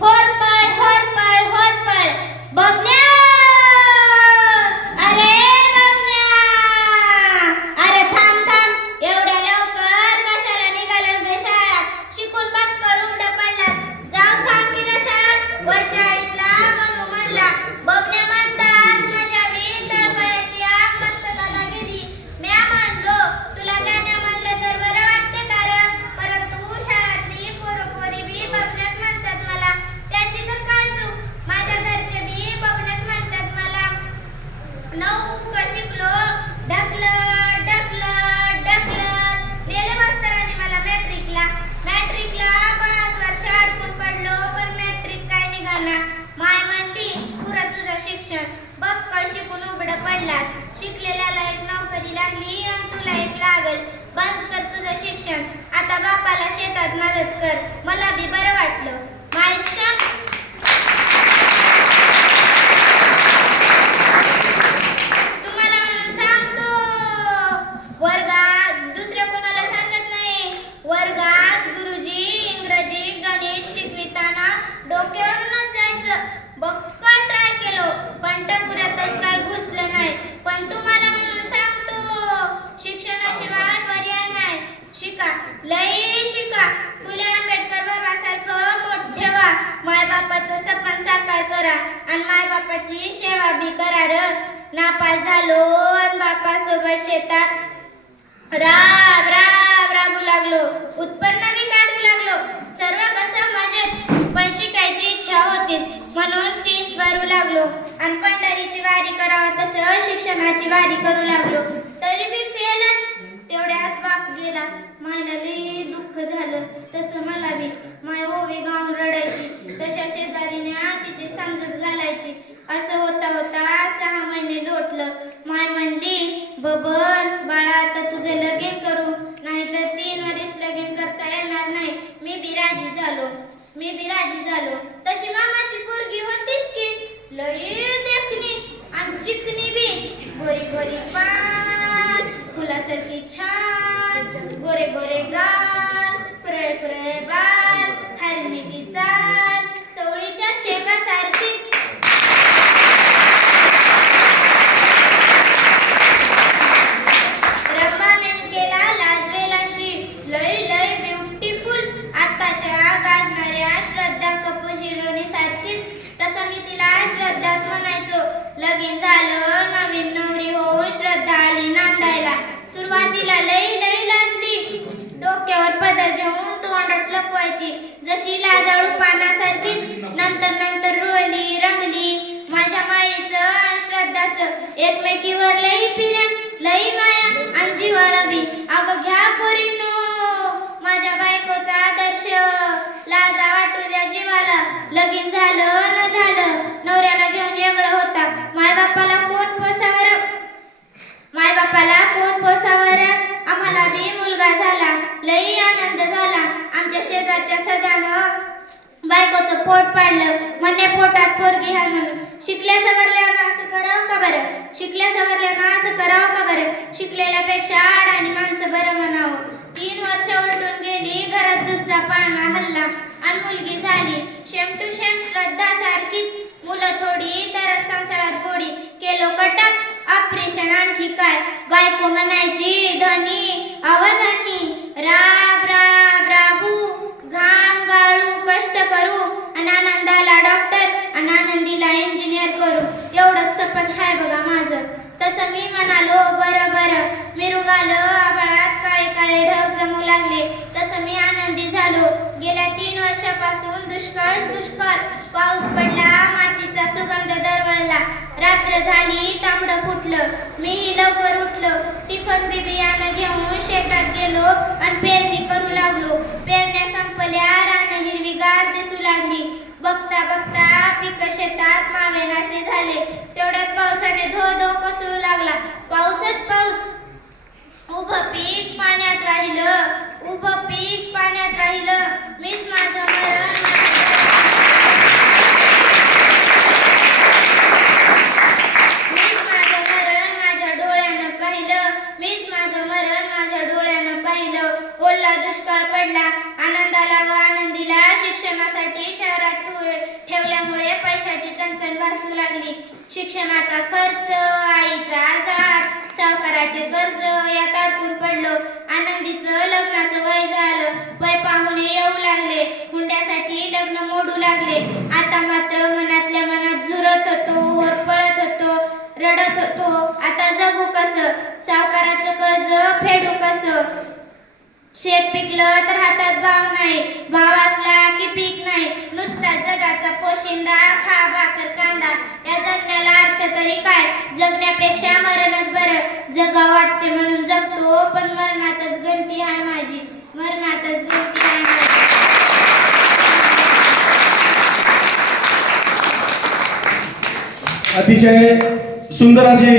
होरपळ बबन्या, अरे बबन्या, अरे थांब थांब, एवढ्या लवकर कशाला निघालास बे शाळेत? शिकून बक्कळ उघडं पडलास. जाऊन थांब की रे शाळेत. वरच्या आळीतला गणू म्हणला, बबन्या म्हणतात माझ्या बी तळपायाची आग मस्तकाला गेली. म्या म्हणलो तुला गाण्या म्हणलं तर बरं वाटते का रे? परंतु शाळेतली पोरपोरी बी बबन्याच म्हणतात मला. त्याची तर काय चूक? माझ्या घरचे बी बबन्याच म्हणतात मला. 9 बुक शिकलो, ढकलत ढकलत ढकलत नेले मास्तरांनी मला मॅट्रिकला. 5 वर्ष अडकून पडलो, पण मॅट्रिक काय निघाला. माय म्हणली पुरा तुझं शिक्षण, बक्कळ शिकून उघडं पडलास. शिकलेल्याला एक नोकरी लागली आणि तुला एक लागल. बंद कर तुझं शिक्षण, आता बापाला शेतात मदत कर. मला बी बरं वाटलं. मायच्या तुम्हाला म्हणून सांगतो, वर्गात दुसऱ्या कोणाला सांगत नाही. वर्गात गुरुजी इंग्रजी गणित शिकविताना डोक्यावरूनच जायचं. बक्कळ ट्राय केलो, पण टकुऱ्यातच काय घुसलं नाही. पण तुम्हाला म्हणून सांगतो, शिक्षणाशिवाय पर्याय नाही. शिका, लई शिका. फुले आंबेडकर बाबासारखं मोठे व्हा. मायबापाचं सपन साकार करा आणि मायबापाची सेवा बी करा र. नापास झालो आणि बापासोबत शेतात राब राब राबू लागलो. उत्पन्न बी काढू लागलो. सर्व कसं मजेत, पण शिकायची इच्छा होतीच म्हणून फीस भरू लागलो. आणि पंढरीची वारी करावं तसं शिक्षणाची वारी करू लागलो. तरी बी फेलच. तेवढ्यात बाप गेला. मायला लई दुःख झालं. तसं मला बी. माय ओवी गाऊन रडायची. तशा शेजारीने तिची समजूत घालायची. असं होता होता 6 महिने लोटलं. माय म्हणली, बबन बाळा, आता तुझं लगीन करू, नाहीतर 3 वर्ष लगीन करता येणार नाही. मी बी राजी झालो. तशी मामाची पोरगी होतीच की, लई देखणी आणि चिकनी बी. गोरी गोरी पान, फुलासारखी छान, गोरे गोरे गाल, कुरळे कुरळे बाल, हरणीची चाल, चवळीच्या शेंगासारखीच. रंबा मेनकेला लाजवेलाशी, लई लई ब्युटिफुल. आताच्या गाजणाऱ्या श्रद्धा कपूर हिरोनी सारखीच. तसं मी तिला श्रद्धाच म्हणायचो. लगीन झालं, नवीन नवरी होऊन श्रद्धा आली नांदायला. सुरुवातीला लई लई लाजली. डोक्यावर पदर घेऊन तोंडच लपवायची, जशी लाजाळू पानासारखीच. नंतर रोली रमली. माझ्या माईचं आणि श्रद्धाचं एकमेकीवर लई प्रेम, लई माया आणि जिव्हाळा बी. अगं घ्या पोरींनो माझ्या बायकोचा आदर्श. लाजा वाटू द्या जीवाला. लगीन झालं न झालं, नवऱ्याला घेऊन वेगळं होता. मायबापाला कोण पोसावर. आम्हाला बी मुलगा झाला. लई आनंद झाला. आमच्या शेजारच्या सदानं बायकोचं पोट पाडलं. म्हणे पोटात पोरगी आहे म्हणून. शिकल्या सवरल्यानं असं करावं का बरं? शिकलेल्यापेक्षा अडाणी माणसं बरं म्हणावं. 3 वर्ष उलटून गेली. घरात दुसरा पाळणा हल्ला आणि मुलगी झाली. शेम टू शेम श्रद्धा सारखीच. मुलं थोडी तर संसारात गोडी. केलो कटक ऑपरेशन. आणखी काय? बायको म्हणायची, धनी अवधनी, राब राब राबू, घाम गाळू, कष्ट करू आणि आनंदाला डॉक्टर आणि आनंदीला इंजिनियर करू. एवढंच सपन हाय बघा माझं. तसं मी म्हणालो, बरं बरं. मिरुगालं आभाळात काळे काळे ढग जमू लागले. तसं मी आनंदी झालो. गेल्या 3 वर्षापासून दुष्काळ. पाऊस पडला, मातीचा सुगंध दरवळला. रात्र झाली, तांबडं फुटलं. मीही लवकर उठलो. टिफन बिबियानं घेऊन शेतात गेलो आणि पेरणी करू लागलो. पेरण्या संपल्या. रानं हिरवीगार दिसू लागली. बघता बघता पीक शेतात मावेनासे झाले. तेवढ्यात पावसाने धो धो कोसळू लागला. पाऊसच पाऊस. उभं पीक पाण्यात राहिलं. मीच माझं मरण माझ्या डोळ्यानं पाहिलं. ओला दुष्काळ पडला. आनंदाला व आनंदीला शिक्षणासाठी शहरात पैशाची चणचण भासू लागली. शिक्षणाचा खर्च, आईचा आजार, सावकाराचे कर्ज यात अडकून पडलो. आनंदीचं लग्नाचं वय झालं. वय पाहुणे येऊ लागले. हुंड्यासाठी लग्न मोडू लागले. आता मात्र मनातल्या मनात झुरत होतो, होरपळत होतो, रडत होतो. आता जगू कसं? सावकाराचं कर्ज फेडू कसं? शेत पिकलं तर हातात भाव नाही, भाव असला की पीक नाही. नुसता जगाचा पोशिंदा, खा भाकर कांदा. या जगण्याला अर्थ तरी काय? जगण्यापेक्षा मरणच बरं. जगा वाटते म्हणून जगतो, पण मरणातच गंती आहे माझी, मरणातच गंती आहे माझी. अतिशय सुंदर अशी